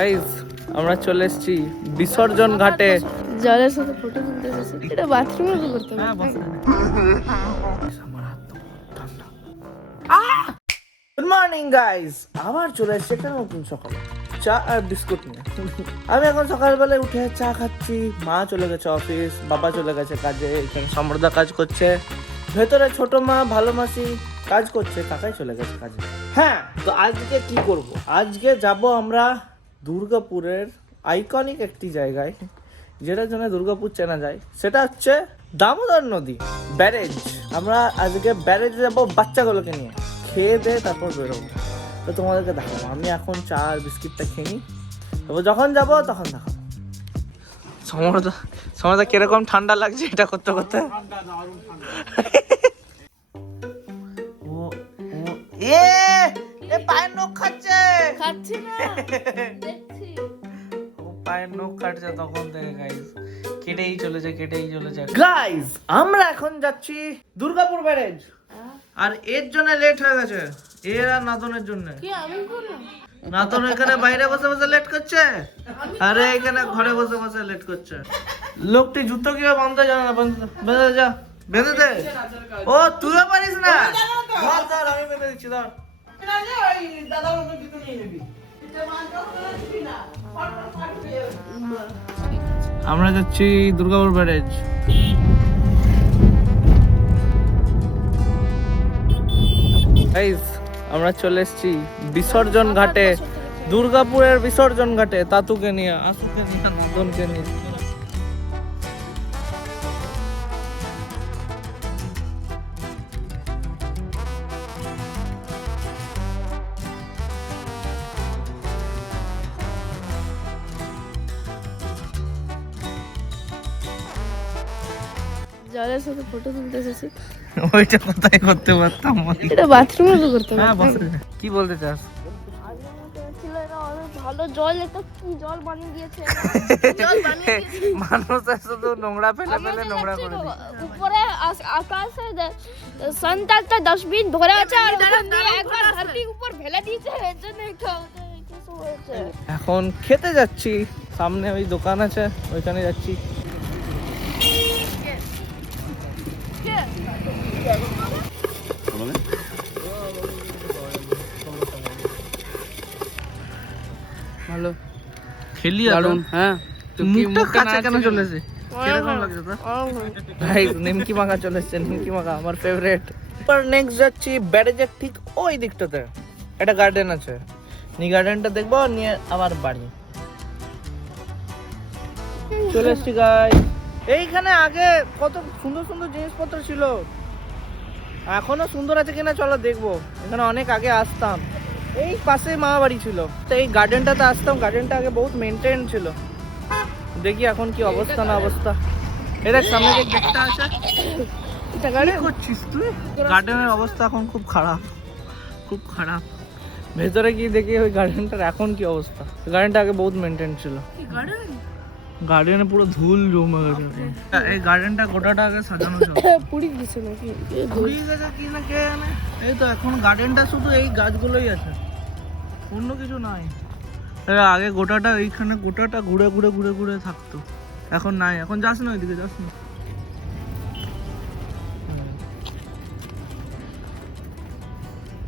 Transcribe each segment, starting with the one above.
Guys আমরা চলে এসেছি বিসর্জন ঘাটে। জলের সাথে ফটো তুলতে এসেছি। এটা বাথরুমে তো করতে হ্যাঁ হবে। গুড মর্নিং গাইস, আবার চলে এসেছে একটা নতুন সকাল, চা আর বিস্কুট নিয়ে। আমি এখন সকালবেলায় উঠে চা খাচ্ছি। মা চলে গেছে অফিস, বাবা চলে গেছে কাজে, এখানে সমরদা কাজ করছে, ভেতরে ছোট মা ভালো মাসি কাজ করছে, কাকাই চলে গেছে কাজে। হ্যাঁ, তো আজকে কি করব? আজকে যাব আমরা দুর্গাপুরের আইকনিক একটি জায়গায়, যেটার জন্য দুর্গাপুর চেনা যায়, সেটা হচ্ছে দামোদর নদী ব্যারেজ। আমরা আজকে ব্যারেজে যাবো বাচ্চাগুলোকে নিয়ে, খেয়ে দিয়ে তারপর বেরোবো। তো তোমাদেরকে দেখাবো। আমি এখন চা আর বিস্কিটটা খেয়ে নিই, তারপর যখন যাবো তখন দেখাবো। সমরদা কিরকম ঠান্ডা লাগছে এটা করতে করতে? পায়ের নখ খাচ্ছে। খাচ্ছি না, দেখছি। পায়ের নখ কাটছে তখন থেকে গাইস, কেটেই চলেছে। গাইস আমরা এখন যাচ্ছি দুর্গাপুর ব্যারেজ, আর এর জন্য লেট হয়ে গেছে, এর আর নাতনের জন্য। কি আমি বললাম? নাতন এখানে বাইরে বসে বসে লেট করছে, আরে এখানে ঘরে বসে বসে লেট করছে। লোকটি জুতো কিভাবে বাঁধতে জানে না, বেঁধে যা, বেঁধে দে। ও তুইও পারিস না? ধর ধর, আমি বেঁধে দিচ্ছি, ধর। আমরা যাচ্ছি দুর্গাপুর ব্যারেজ। গাইস আমরা চলে এসেছি বিসর্জন ঘাটে, দুর্গাপুরের বিসর্জন ঘাটে, তাতুকে নিয়ে, আসুকে নিয়ে, নন্দনকে নিয়ে। জলের সাথে ফটো তুলতে এসেছি। ওইটা কোথায় করতে পারতাম? এটা বাথরুমে তো করতে হবে। হ্যাঁ বস, কি বলতে চাস? ছিল এটা অনেক ভালো জল, এটা কি জল বানিয়ে দিয়েছে। জল বানিয়ে দিয়েছে। মানুষ শুধু নোংরা ফেলে ফেলে নোংরা করে দিচ্ছে। উপরে আকাশে সন্তানটা ডাস্টবিন ধরে আছে, আর ওখান দিয়ে একবার ধরতির উপর ফেলে দিয়েছে, এর জন্য এটা কিছু হয়েছে। এখন খেতে যাচ্ছি, সামনে ওই দোকান আছে, ওইখানে যাচ্ছি। ভালো খেলি দারুন। হ্যাঁ, মুখটা কাছে কেন চলেছে? কিরকম লাগছে তো? ভাই নিমকি মাখা চলে এসছে, নিমকি মাখা আমার ফেভারিট। এবার নেক্সট যাচ্ছি ব্যারেজের ঠিক ওই দিকটাতে একটা গার্ডেন আছে, নি গার্ডেনটা দেখবো, নিয়ে আবার বাড়ি চলে এসছি। গাই এইখানে আগে কত সুন্দর সুন্দর জিনিসপত্র ছিল, এখনো সুন্দর আছে কিনা চলো দেখবো। এখানে অনেক আগে আসতাম, এই পাশে মামা বাড়ি ছিল, তো এই গার্ডেনটাতে আসতাম। গার্ডেনটা আগে বহুত মেনটেন ছিল, দেখি এখন কি অবস্থা না অবস্থা। এটা সামনে যে গেটটা আছে, এটা গার্ডেন করছিস তুই? গার্ডেনের অবস্থা এখন খুব খারাপ, খুব খারাপ। ভেতরে গিয়ে দেখি ওই গার্ডেনটার এখন কি অবস্থা। গার্ডেনটা আগে বহুত মেনটেন ছিল, গার্ডেনে পুরো ধুল জমে গেছে। এই গার্ডেনটা গোটাটা আগে সাজানো ছিল, পুরি দিছে নাকি? ঘুরিয়ে গেছে কি না কে জানে। এই তো এখন গার্ডেনটা শুধু এই গাছগুলোই আছে, অন্য কিছু নাই। আগে গোটাটা এইখানে গোটাটা ঘুরে ঘুরে ঘুরে ঘুরে থাকতো, এখন নাই। এখন যাস না ওইদিকে, যাস না।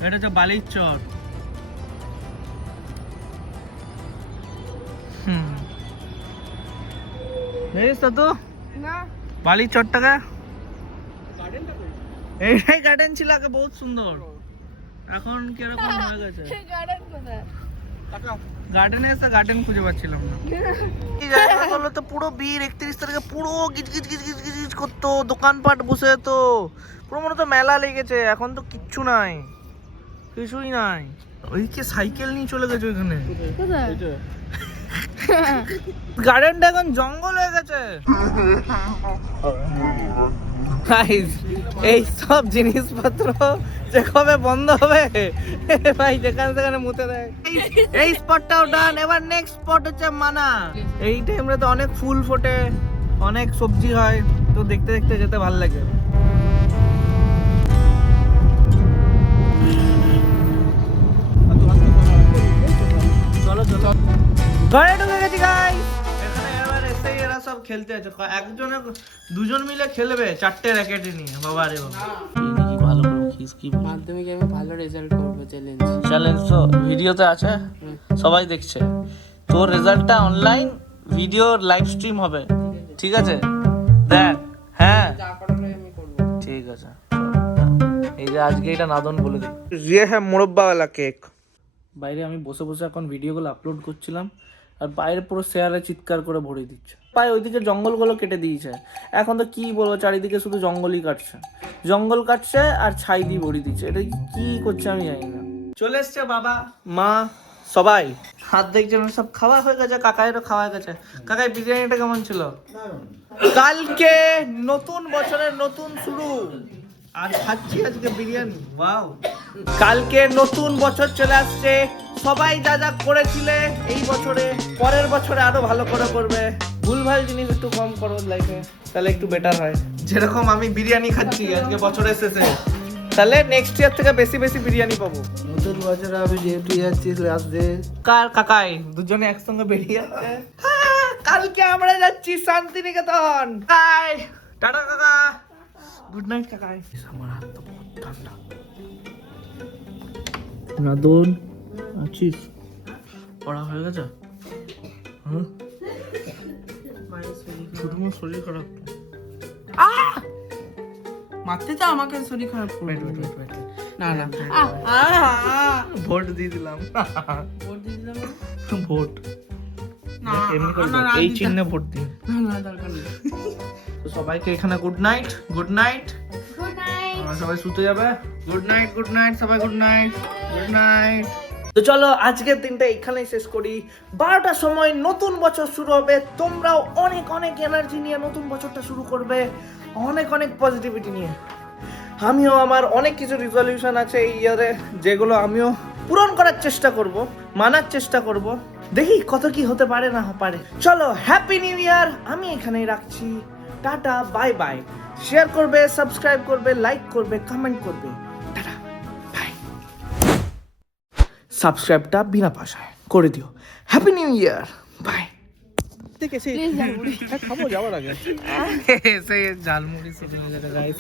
এটা হচ্ছে বালির চর। জানিস তো না, বালির চরটাকে? এইটাই গার্ডেন ছিল আগে, বহুত সুন্দর। এখন কিরকম হয়ে গেছে। গার্ডেন কোথায়? গার্ডেনে এসে গার্ডেন খুঁজে পাচ্ছিলাম না। এই জায়গাগুলো তো পুরো 31 তারিখে পুরো গিজ গিজ গিজ গিজ গিজ গিজ করতো, দোকানপাট বসে তো পুরো মনে তো মেলা লেগেছে। এখন তো কিচ্ছু নাই, কিছুই নাই। ওইকে সাইকেল নিয়ে চলে গেছে ওইখানে। কোথায়? গার্ডেনটা এখন জঙ্গল হয়ে গেছে। গাইস এই সব জিনিসপত্র যে কবে বন্ধ হবে ভাই, যেখানে সেখানে মুতে দেয়। এই স্পটটাও ডান, এবার নেক্সট স্পট হচ্ছে মানা। এই টাইমে তো অনেক ফুল ফোটে, অনেক সবজি হয়, তো দেখতে দেখতে যেতে ভালো লাগে। চলো চলো। ঘরে ঢুকে গেছি গাইস। এখানে এবার এসে এরা সব খেলতে আছে, একজনে দুজন মিলে খেলবে 4টে র্যাকেটে নিয়ে। বাবা রে বাবা, ভালো করে খিস কি মাধ্যমিকে আমি ভালো রেজাল্ট করবো চ্যালেঞ্জ। চ্যালেঞ্জ তো ভিডিওতে আছে, সবাই দেখছে। তোর রেজাল্টটা অনলাইন ভিডিও লাইভ স্ট্রিম হবে, ঠিক আছে? দেখ, হ্যাঁ যা করার হয় আমি করবো। ঠিক আছে। এই যে আজকে এটা নাদন বলে দিই, ये है মুরব্বাওয়ালা কেক। বাইরে আমি বসে বসে এখন ভিডিওগুলো আপলোড করছিলাম, আর বাইরে পুরো শেয়ারে চিৎকার করে ভরে দিচ্ছে। পায়ে ওইদিকে জঙ্গলগুলো কেটে দিয়েছে, এখন তো কি বলবো, চারিদিকে শুধু জঙ্গলই কাটছে, জঙ্গল কাটছে আর ছাই দিয়ে ভরে দিচ্ছে। এটা কি করছে আমি জানি না। চলে এসছে বাবা, মা, সবাই হাত দেখছেন, সব খাওয়া হয়ে গেছে। কাকাইরও খাওয়া হয়ে গেছে। কাকাই বিরিয়ানিটা কেমন ছিল? কালকে নতুন বছরের নতুন শুরু, আর খাচ্ছি আজকে বিরিয়ানি। ওয়াও, কালকে নতুন বছর চলে আসছে। সবাই যা যা করেছিলে এই বছরে, পরের বছরে আরো ভালো করে করবে। ভুলভাল জিনিস একটু কম করো লাইফে, তাহলে একটু বেটার হয়। যেরকম আমি বিরিয়ানি খাচ্ছি আজকে বছরের শেষে, তাহলে নেক্সট ইয়ার থেকে বেশি বেশি বিরিয়ানি পাবো। নতুন বছরে আমি যেহেতু যাচ্ছি আসবে। কার কাকাই দুজনে একসঙ্গে বেরিয়ে যাচ্ছে। কালকে আমরা যাচ্ছি শান্তিনিকেতন। হাই টাটা কাকা, গুড নাইট কাকাই। আমার হাত তো বহুত ঠান্ডা। নাদন আছিস? পড়া হয়ে গেছে? হ্যাঁ, শুধু শরীর খারাপ। মারতে তো আমাকে শরীর খারাপ করবে। না না ভোট দিয়ে দিলাম। ভোট দিয়ে দিলাম না? ভোট না, এমনি করে না, ভোট, না, এই দিতে- চিহ্নে ভোট দিন। না না দরকার নেই। তো সবাইকে এখানে good night, good night. Good night. আমরা সবাই শুতে যাবে। গুড নাইট, গুড নাইট সবাই, গুড নাইট, গুড নাইট। তো চলো আজকের দিনটা এখানেই শেষ করি। 12টার সময় নতুন বছর শুরু হবে। তোমরাও অনেক অনেক এনার্জি নিয়ে নতুন বছরটা শুরু করবে, অনেক অনেক পজিটিভিটি নিয়ে। আমিও আমার অনেক কিছু রিজলিউশন আছে এই ইয়ারে, যেগুলো আমিও পূরণ করার চেষ্টা করব, মানার চেষ্টা করব। দেখি কত কি হতে পারে না পারে। চলো হ্যাপি নিউ ইয়ার, আমি এখানেই রাখছি। Tata, bye bye. শেয়ার করবে, সাবস্ক্রাইব করবে, লাইক করবে, কমেন্ট করবে। Tata, bye. সাবস্ক্রাইবটা বিনা পয়সায় করে দিও। Happy new year, bye. খাবো যাওয়ার আগে সেই ঝালমুড়ি সেদিন গাইস।